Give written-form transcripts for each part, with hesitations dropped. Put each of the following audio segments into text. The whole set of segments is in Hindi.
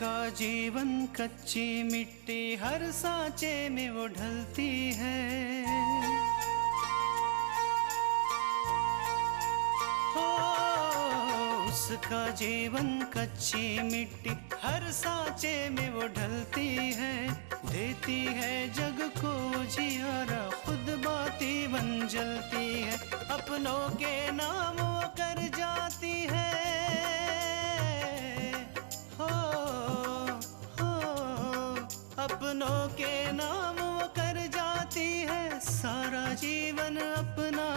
उसका जीवन कच्ची मिट्टी हर सांचे में वो ढलती है। उसका जीवन कच्ची मिट्टी हर सांचे में वो ढलती है। देती है जग को जियारा, खुद बाती बन जलती है। अपनों के नाम वो कर जाती है। हो अपनों के नाम वो कर जाती है। सारा जीवन अपना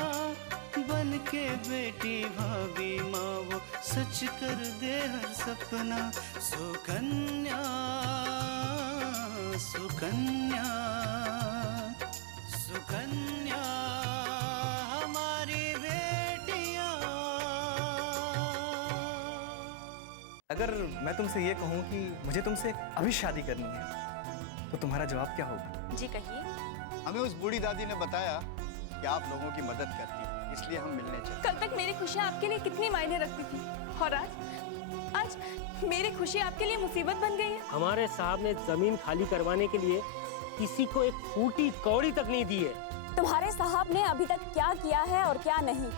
बन के बेटी भाभी माँ वो सच कर दे हर सपना। सुकन्या सुकन्या सुकन्या हमारी बेटियाँ। अगर मैं तुमसे ये कहूँ कि मुझे तुमसे अभी शादी करनी है तो तुम्हारा जवाब क्या होगा? जी कहिए। हमें उस बूढ़ी दादी ने बताया कि आप लोगों की मदद करती हैं, इसलिए हम मिलने चले। कल तक मेरी खुशियाँ आपके लिए कितनी मायने रखती थी और आज मेरी खुशी आपके लिए मुसीबत बन गई है। हमारे साहब ने जमीन खाली करवाने के लिए किसी को एक फूटी कौड़ी तक नहीं दी है। तुम्हारे साहब ने अभी तक क्या किया है और क्या नहीं,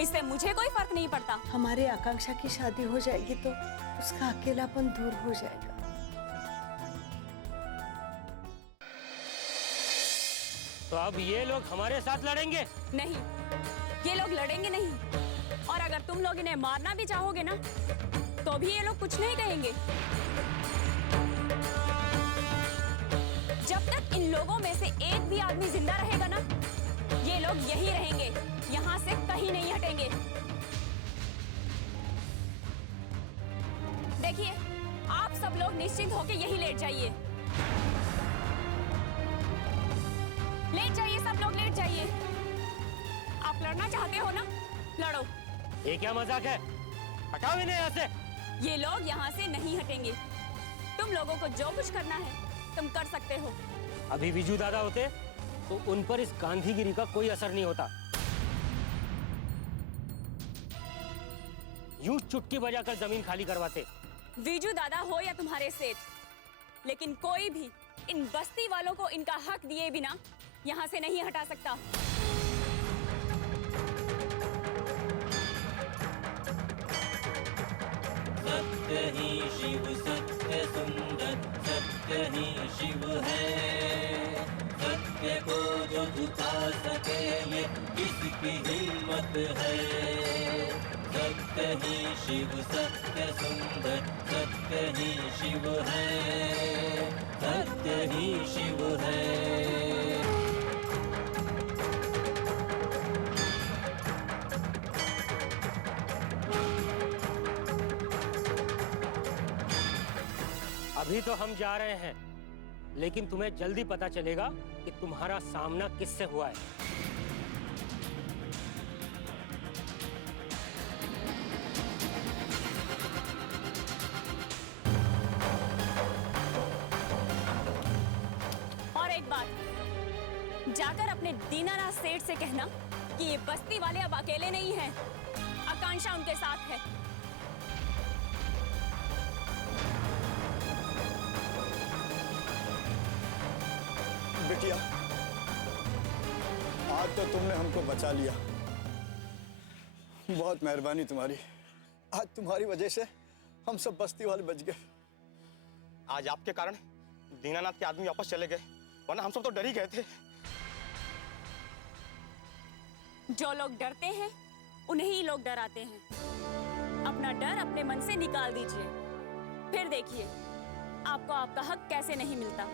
इससे मुझे कोई फर्क नहीं पड़ता। हमारे आकांक्षा की शादी हो जाएगी तो उसका अकेलापन दूर हो जाएगा। तो अब ये लोग हमारे साथ लड़ेंगे? नहीं, ये लोग लड़ेंगे नहीं। और अगर तुम लोग इन्हें मारना भी चाहोगे ना तो भी ये लोग कुछ नहीं कहेंगे। जब तक इन लोगों में से एक भी आदमी जिंदा रहेगा ना, ये लोग यही रहेंगे, यहाँ से कहीं नहीं हटेंगे। देखिए, आप सब लोग निश्चिंत होकर यही लेट जाइए। लेट जाइए, सब लोग लेट जाइए। आप लड़ना चाहते हो ना, लड़ो। ये क्या मजाक है? हटाओ इन्हें यहाँ से। ये लोग यहाँ से नहीं हटेंगे। तुम लोगों को जो कुछ करना है तुम कर सकते हो। अभी विजू दादा होते तो उन पर इस गांधीगिरी का कोई असर नहीं होता। यूं चुटकी बजाकर जमीन खाली करवाते। विजू दादा हो या तुम्हारे सेठ, लेकिन कोई भी इन बस्ती वालों को इनका हक दिए बिना यहाँ से नहीं हटा सकता। सत्य ही शिव सत्य सुंदर, सत्य ही शिव है। सत्य को जो झुका सके ये किसकी हिम्मत है। सत्य ही शिव सत्य सुंदर, सत्य ही शिव है। सत्य ही शिव है। अभी तो हम जा रहे हैं, लेकिन तुम्हें जल्दी पता चलेगा कि तुम्हारा सामना किससे हुआ है। और एक बात, जाकर अपने दीनानाथ सेठ से कहना कि ये बस्ती वाले अब अकेले नहीं हैं, आकांक्षा उनके साथ है। बिटिया, आज तो तुमने हमको बचा लिया। बहुत मेहरबानी तुम्हारी। आज तुम्हारी वजह से हम सब बस्ती वाले बच गए। आज आपके कारण दीनानाथ के आदमी वापस चले गए, वरना हम सब तो डर ही गए थे। जो लोग डरते हैं उन्हें ही लोग डराते हैं। अपना डर अपने मन से निकाल दीजिए, फिर देखिए आपको आपका हक कैसे नहीं मिलता।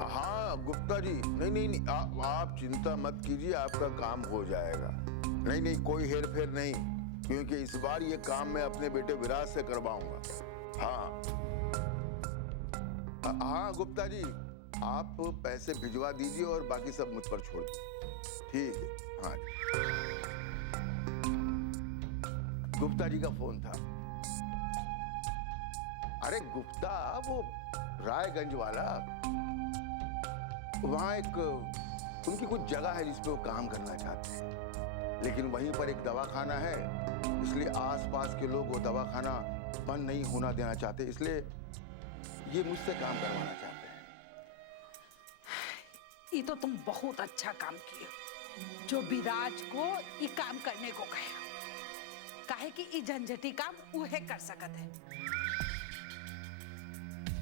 हाँ गुप्ता जी, नहीं नहीं नहीं, आप चिंता मत कीजिए, आपका काम हो जाएगा। नहीं नहीं, कोई हेर फेर नहीं, क्योंकि इस बार ये काम मैं अपने बेटे विराज से करवाऊंगा। हाँ हाँ गुप्ता जी, आप पैसे भिजवा दीजिए और बाकी सब मुझ पर छोड़ दीजिए। ठीक है, हाँ जी। गुप्ता जी का फोन था। अरे गुप्ता, वो रायगंज वाला, वहां एक उनकी कुछ जगह है जिस पे वो काम करना चाहते हैं, लेकिन वहीं पर एक दवाखाना है, इसलिए आसपास के लोग वो दवाखाना बंद नहीं होना देना चाहते, इसलिए ये मुझसे काम करवाना चाहते हैं। ये तो तुम बहुत अच्छा काम किए जो विराज को ये काम करने को कहे, काहे कि ये झंझटी काम उहे कर सकत है।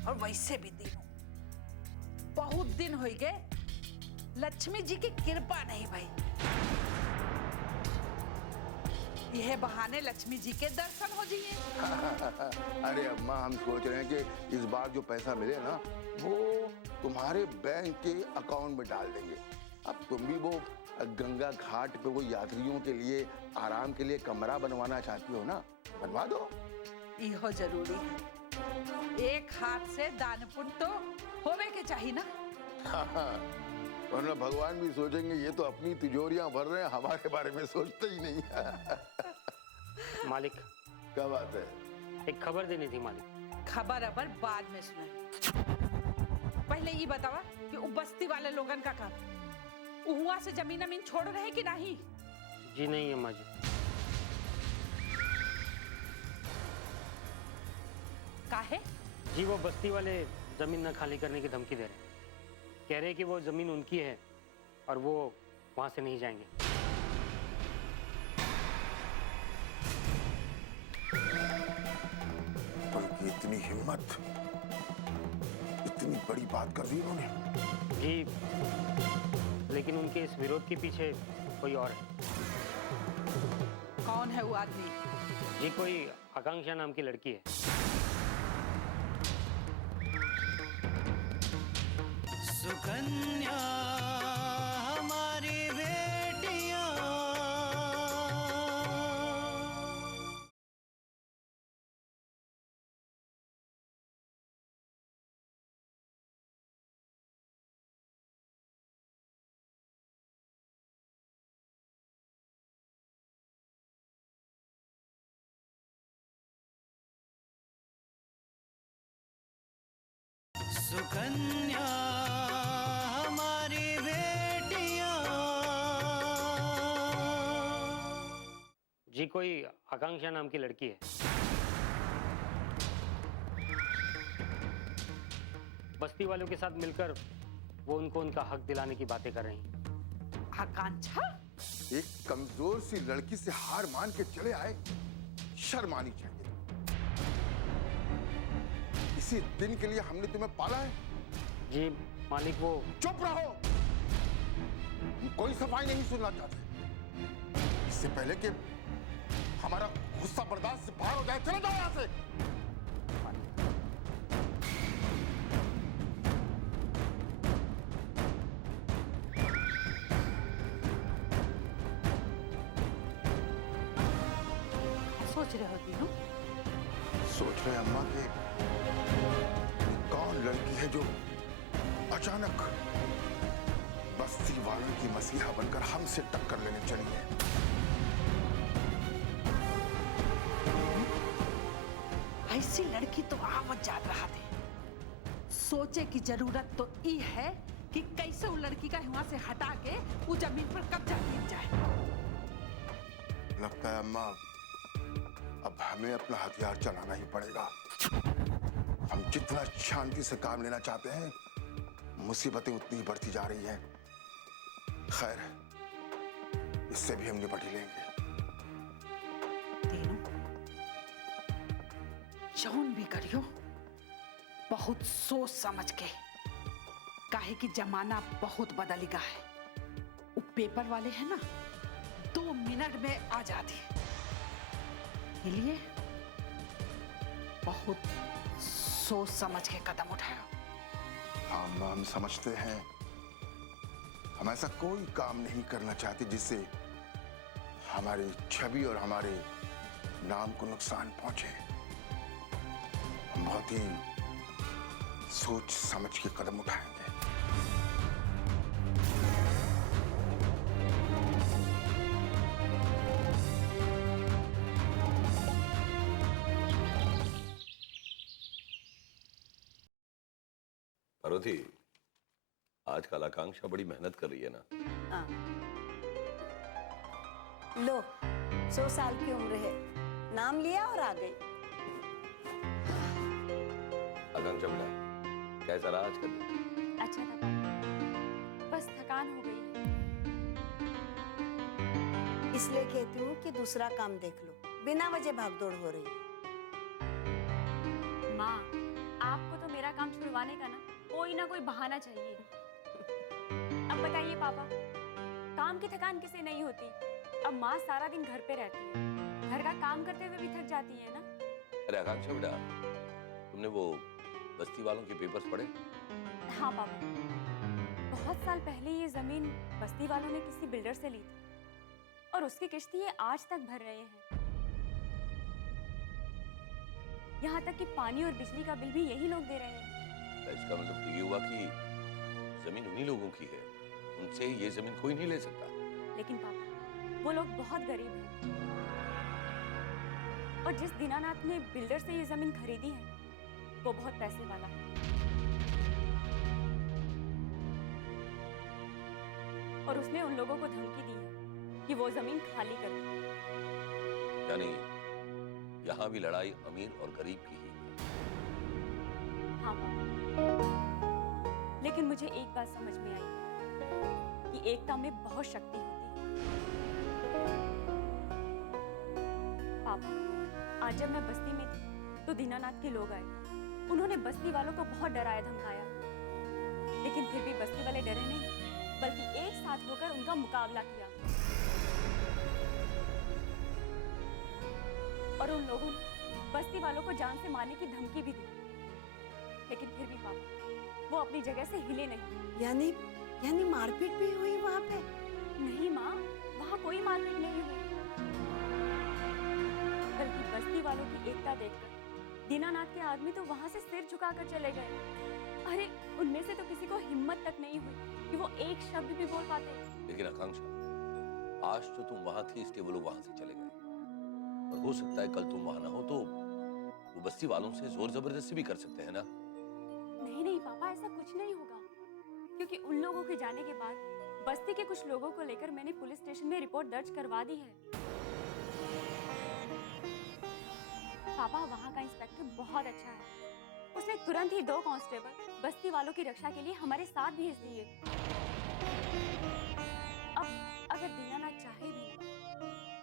और वैसे भी तीनों बहुत दिन हो गए लक्ष्मी जी की कृपा नहीं भाई, यह बहाने लक्ष्मी जी के दर्शन हो जाइए। अरे अम्मा, हम सोच रहे हैं कि इस बार जो पैसा मिले ना वो तुम्हारे बैंक के अकाउंट में डाल देंगे। अब तुम भी वो गंगा घाट पे वो यात्रियों के लिए आराम के लिए कमरा बनवाना चाहती हो ना, बनवा दो। यह जरूरी है, एक हाथ से दान पुण्य तो होवे के चाहिए ना। वरना भगवान भी सोचेंगे ये तो अपनी तिजोरियां भर रहे हैं, हमारे बारे में सोचते ही नहीं। मालिक, क्या बात है? एक खबर देनी थी मालिक। खबर अबर बाद में सुना, पहले ये बतावा कि वो बस्ती वाले लोगन का काम उहुआ से जमीन अमीन छोड़ रहे कि नहीं? जी नहीं अम्मा जी। काहे? जी वो बस्ती वाले जमीन न खाली करने की धमकी दे रहे हैं, कह रहे हैं कि वो जमीन उनकी है और वो वहां से नहीं जाएंगे। उनकी इतनी हिम्मत, इतनी बड़ी बात कर दी उन्होंने। जी, लेकिन उनके इस विरोध के पीछे कोई और है। कौन है वो आदमी? जी कोई आकांक्षा नाम की लड़की है। सुकन्या हमारी बेटियां, सुकन्या हमारी बेटियां। जी कोई आकांक्षा नाम की लड़की है। बस्ती वालों के साथ मिलकर वो उनको उनका हक दिलाने की बातें कर रही हैं। आकांक्षा? एक कमजोर सी लड़की से हार मान के चले आए, शर्म आनी चाहिए। इसी दिन के लिए हमने तुम्हें पाला है। जी मालिक वो। चुप रहो, हम कोई सफाई नहीं सुनना चाहते। इससे पहले कि हमारा गुस्सा बर्दाश्त से बाहर हो जाए, चले जाओ यहां से। सोच रहे हो तीनों? सोच रहे अम्मा के कौन लड़की है जो अचानक बस्ती वालों की मसीहा बनकर हमसे टक्कर लेने चली है। ऐसी लड़की तो आवत जात रहा थे। सोचे की जरूरत तो ये है कि कैसे वो लड़की का वहां से हटा के वो जमीन पर कब्जा मिल जाए। लगता है अम्मा अब हमें अपना हथियार चलाना ही पड़ेगा। हम जितना शांति से काम लेना चाहते हैं, मुसीबतें उतनी बढ़ती जा रही हैं। खैर, इससे भी हम निपट ही लेंगे। तीनों जौन भी करियो बहुत सोच समझ के, काहे कि जमाना बहुत बदल गया है। वो पेपर वाले हैं ना, 2 मिनट में आ जाते, इसलिए बहुत सोच समझ के कदम उठाओ। हम समझते हैं, हम ऐसा कोई काम नहीं करना चाहते जिससे हमारी छवि और हमारे नाम को नुकसान पहुंचे। हम बहुत ही सोच समझ के कदम उठाएंगे। पार्वती, आजकल आकांक्षा बड़ी मेहनत कर रही है ना। लो 100 साल की उम्र है, नाम लिया और आ गई। आकांक्षा बेटा, कैसा रहा आज का दिन? अच्छा था पापा, बस थकान हो गई है। इसलिए कहती हूँ कि दूसरा काम देख लो, बिना वजह भागदौड़ हो रही है। माँ, आपको तो मेरा काम छुड़वाने का कोई ना कोई बहाना चाहिए। अब बताइए पापा, काम की थकान किसे नहीं होती? अब माँ सारा दिन घर पे रहती है, घर का काम करते हुए भी थक जाती है ना। अरे आकांक्षा बेटा, तुमने वो बस्ती वालों के पेपर्स पढ़े? हाँ पापा, बहुत साल पहले ये जमीन बस्ती वालों ने किसी बिल्डर से ली थी और उसकी किश्त ये आज तक भर रहे हैं। यहाँ तक कि पानी और बिजली का बिल भी यही लोग दे रहे हैं। इसका मतलब तो ये हुआ कि जमीन उन्हीं लोगों की है, उनसे ये जमीन कोई नहीं ले सकता। लेकिन पापा, वो लोग बहुत गरीब हैं और जिस दीनानाथ ने बिल्डर से ये जमीन खरीदी है वो बहुत पैसे वाला है और उसने उन लोगों को धमकी दी है कि वो जमीन खाली कर दे। यानी यहाँ भी लड़ाई अमीर और गरीब की ही है। हाँ पापा, लेकिन मुझे एक बात समझ में आई कि एकता में बहुत शक्ति होती है। पापा, आज जब मैं बस्ती में थी तो दीनानाथ के लोग आए, उन्होंने बस्ती वालों को बहुत डराया धमकाया, लेकिन फिर भी बस्ती वाले डरे नहीं, बल्कि एक साथ होकर उनका मुकाबला किया और उन लोगों ने बस्ती वालों को जान से मारने की धमकी भी दी, लेकिन फिर भी पापा वो अपनी जगह से हिले नहीं। यानी मारपीट भी हुई वहाँ पे? नहीं माँ, वहाँ कोई मारपीट नहीं हुई, बल्कि बस्ती वालों की एकता देखकर दीनानाथ के आदमी तो वहाँ से सिर झुकाकर चले गए। अरे उनमें से तो किसी को हिम्मत तक नहीं हुई कि वो एक शब्द भी बोल पाते। लेकिन आकांक्षा, आज तो तुम वहां थी इसलिए वो लोग वहां से चले गए, और हो सकता है कल तुम वहां ना हो तो वो बस्ती वालों से जोर जबरदस्ती भी कर सकते हैं ना। नहीं नहीं पापा, ऐसा कुछ नहीं होगा, क्योंकि उन लोगों के जाने के बाद बस्ती के कुछ लोगों को लेकर मैंने पुलिस स्टेशन में रिपोर्ट दर्ज करवा दी है। पापा, वहाँ का इंस्पेक्टर बहुत अच्छा है, उसने तुरंत ही 2 कांस्टेबल बस्ती वालों की रक्षा के लिए हमारे साथ भेज दिए। अब अगर दीनानाथ चाहे भी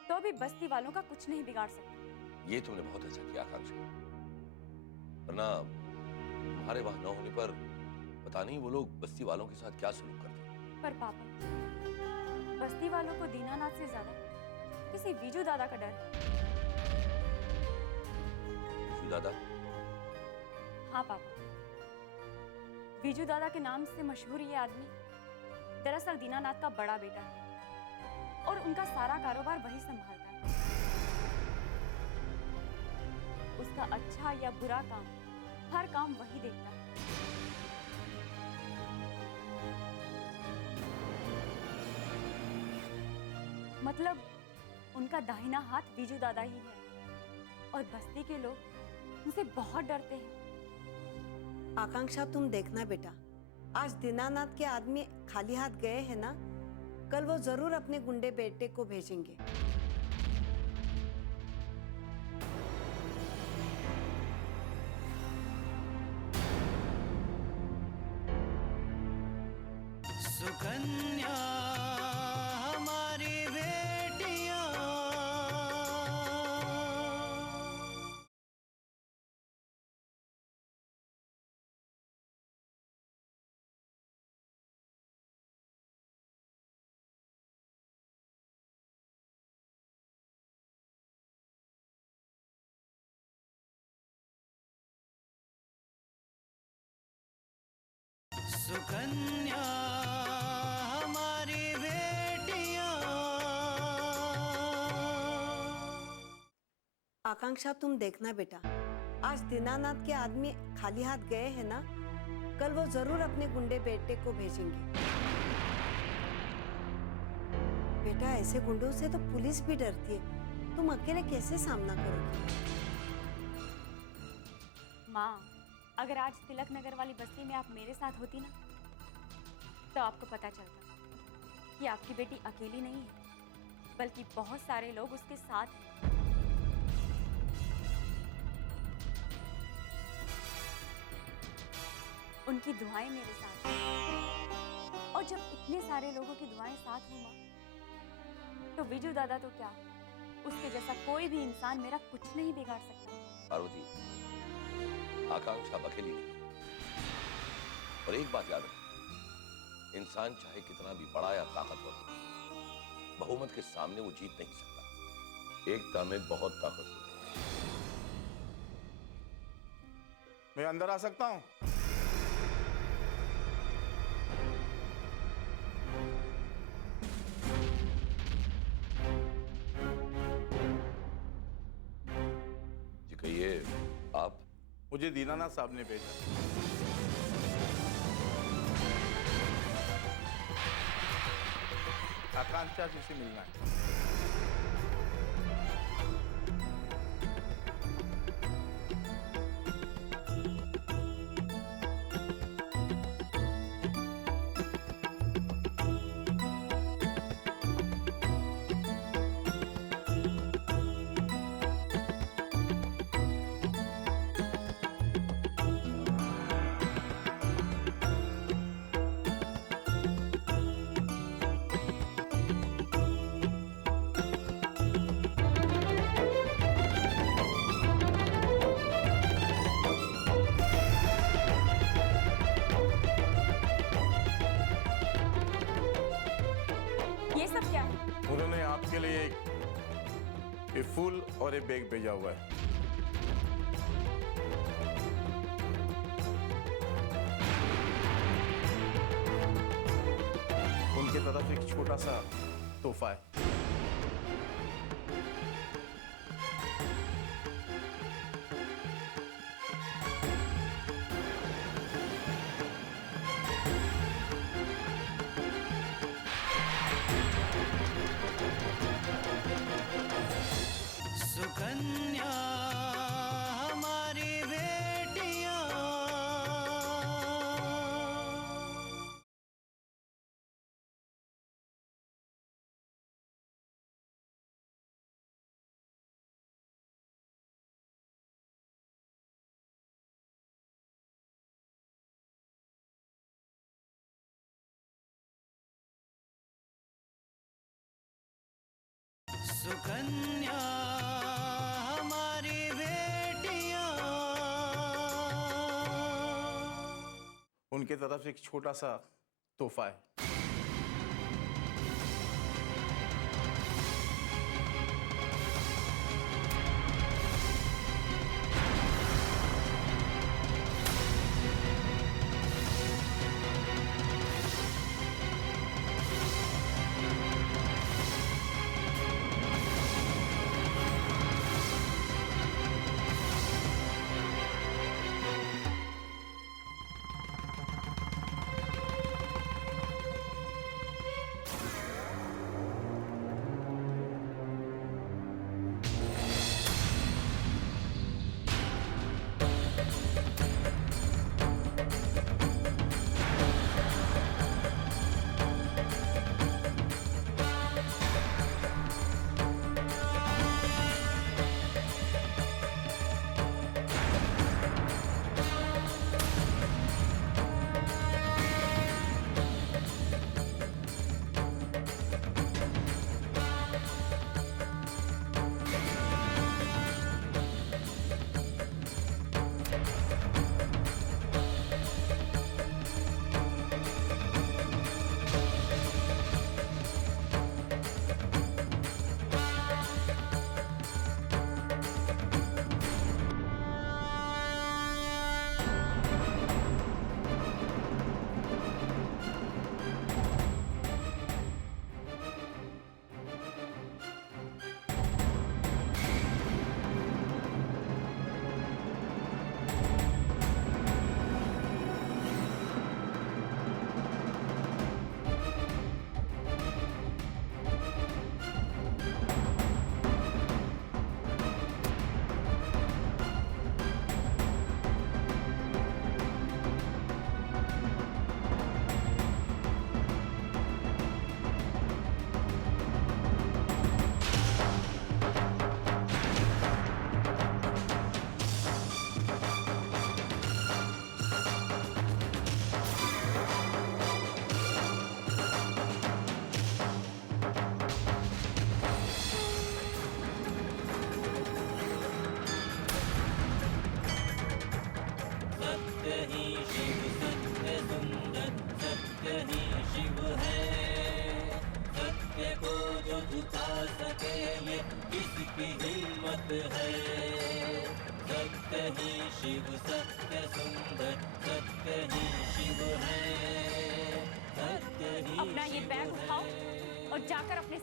तो भी बस्ती वालों का कुछ नहीं बिगाड़ सकते। ये तुमने बहुत अच्छा किया आकांक्षा, वरना तुम्हारे वहां न होने पर पता नहीं वो लोग बस्ती वालों के साथ क्या सलूक करते। पर पापा, बस्ती वालों को दीनानाथ से ज्यादा किसी बीजू दादा का डर है। बीजू दादा? हाँ पापा, बीजू दादा के नाम से मशहूर ये आदमी दरअसल दीनानाथ का बड़ा बेटा है और उनका सारा कारोबार वही संभालता है। उसका अच्छा या बुरा काम, हर काम वही देखता है। मतलब उनका दाहिना हाथ बीजू दादा ही है और बस्ती के लोग उनसे बहुत डरते हैं। आकांक्षा, तुम देखना बेटा, आज दीनानाथ के आदमी खाली हाथ गए हैं ना, कल वो जरूर अपने गुंडे बेटे को भेजेंगे। सुकन्या हमारी बेटियां, सुकन्या हमारी बेटियां। आकांक्षा, तुम देखना बेटा, आज दीनानाथ के आदमी खाली हाथ गए हैं ना, कल वो जरूर अपने गुंडे बेटे को भेजेंगे। बेटा, ऐसे गुंडों से तो पुलिस भी डरती है, तुम अकेले कैसे सामना करोगे? माँ, अगर आज तिलक नगर वाली बस्ती में आप मेरे साथ होती ना, तो आपको पता चलता कि आपकी बेटी अकेली नहीं है, बल्कि बहुत सारे लोग उसके साथ हैं। उनकी दुआएं मेरे साथ हैं। और जब इतने सारे लोगों की दुआएं साथ हों माँ, तो विजू दादा तो क्या, उसके जैसा कोई भी इंसान मेरा कुछ नहीं बिगाड़ सकता। पार्वती, आकांक्षा अब अकेली नहीं। और एक बात याद रख, इंसान चाहे कितना भी बड़ा या ताकतवर हो, बहुमत के सामने वो जीत नहीं सकता। एकता में बहुत ताकत होती है। मैं अंदर आ सकता हूं? जी कहिए, आप? मुझे दीनानाथ साहब ने भेजा। आकांक्षा जी से मिलना है। ये सब क्या है? उन्होंने आपके लिए एक फूल और एक बैग भेजा हुआ है। उनकी तरफ एक छोटा सा तोहफा है। सुकन्या हमारी बेटियां, सुकन्या हमारी बेटियां। उनकी तरफ से एक छोटा सा तोहफा है। शिव सत्य सुंदर सत्य ही शिव है। सत्य को जो झुका सके ये किसकी हिम्मत है। सत्य ही शिव सत्य सुंदर सत्य ही शिव है। सत्य ही अपना ये बैग उठाओ और जाकर अपने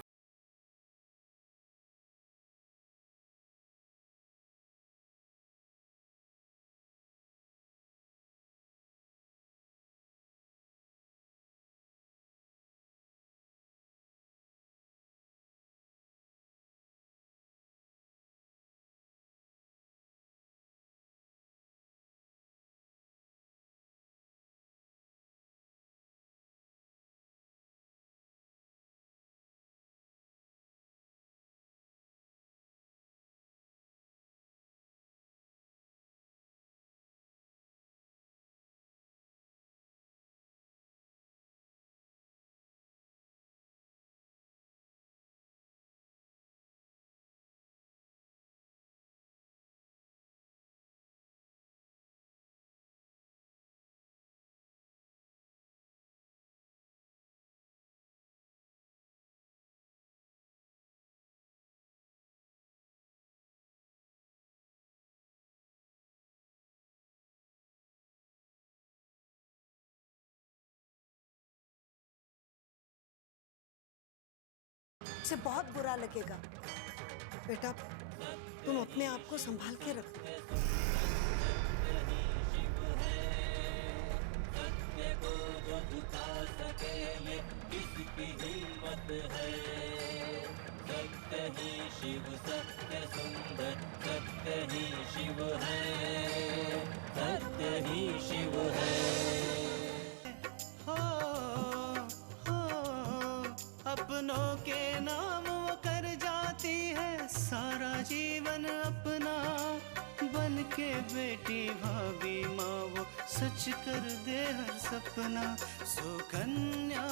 से बहुत बुरा लगेगा। बेटा तुम अपने आप को संभाल के रखो। सत्य को जो झुका सके ये किसकी हिम्मत है। सत्य ही शिव सत्य सुंदर सत्य ही शिव है। सत्य ही शिव है। अपनों के नाम वो कर जाती है सारा जीवन अपना। बन के बेटी भाभी माँ वो सच कर दे हर सपना। सुकन्या